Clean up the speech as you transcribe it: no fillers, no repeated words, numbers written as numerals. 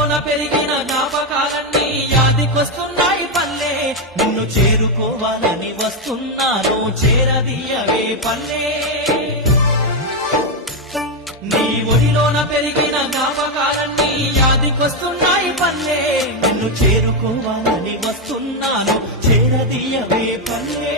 ఒడిలోన పెరిగిన జ్ఞాపకాలన్నీ యాదికొస్తున్నాయి పల్లె నిన్ను చేరుకోవాలని వస్తున్నాను చేరదీయవే పల్లె నీ ఒడిలోన పెరిగిన జ్ఞాపకాలన్నీ యాదికొస్తున్నాయి పల్లె నిన్ను చేరుకోవాలని వస్తున్నాను చేరదీయవే పల్లె